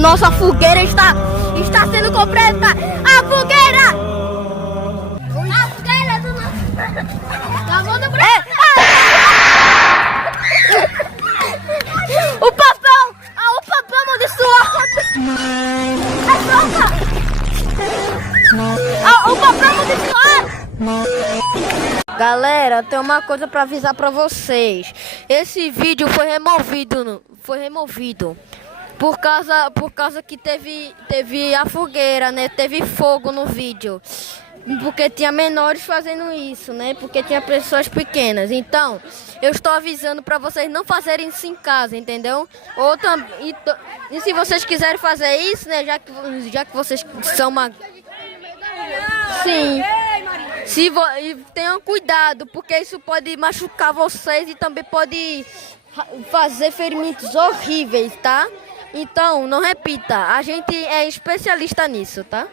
Nossa fogueira está sendo completa! A fogueira! A fogueira do nosso... O papel! O papel amaldiçoado! O papel amaldiçoado! Galera, tem uma coisa pra avisar pra vocês. Esse vídeo foi removido. Por causa que teve a fogueira, né? Teve fogo no vídeo. Porque tinha menores fazendo isso, né? Porque tinha pessoas pequenas. Então, eu estou avisando para vocês não fazerem isso em casa, entendeu? E se vocês quiserem fazer isso, né? Já que vocês são uma... Sim. E tenham cuidado, porque isso pode machucar vocês e também pode fazer ferimentos horríveis, tá? Então, não repita. A gente é especialista nisso, tá?